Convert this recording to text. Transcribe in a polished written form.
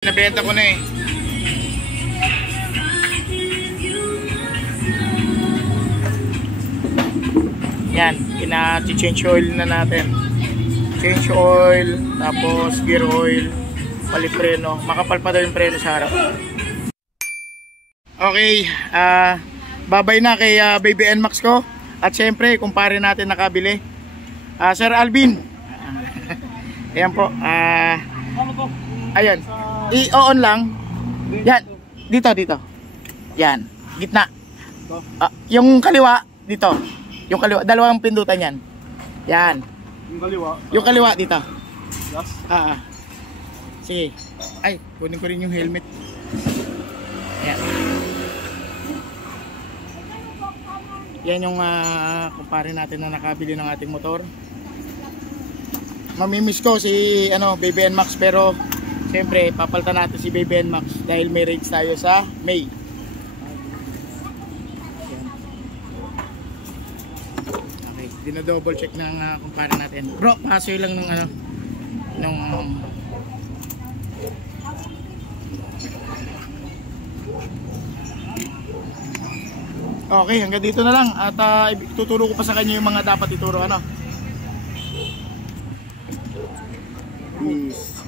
Nabenta ko na eh. Yan, ina-change oil na natin. Change oil, tapos gear oil, palit preno. Makapal pa daw yung preno sa harap. Okay, babay na kay Baby NMAX ko. At syempre, kumpare natin nakabili. Sir Alvin. Ayan po. Ayan. I-on lang. Yan. Dito. Yan. Gitna. Yung kaliwa, dito. Yung kaliwa. Dalawang pindutan yan. Yan. Yung kaliwa dito. Yes? Sige. Ay, kunin ko rin yung helmet. Yan. Yan yung kumpare natin na nakabili ng ating motor. Mamimiss ko si Baby NMAX, pero siyempre papalitan natin si Baby NMAX dahil may rates tayo sa May. Okay, dino-double check ng kumpare natin. Bro, pasoy lang ng Okay, hanggang dito na lang at tuturo ko pa sa kanya yung mga dapat ituro. Peace.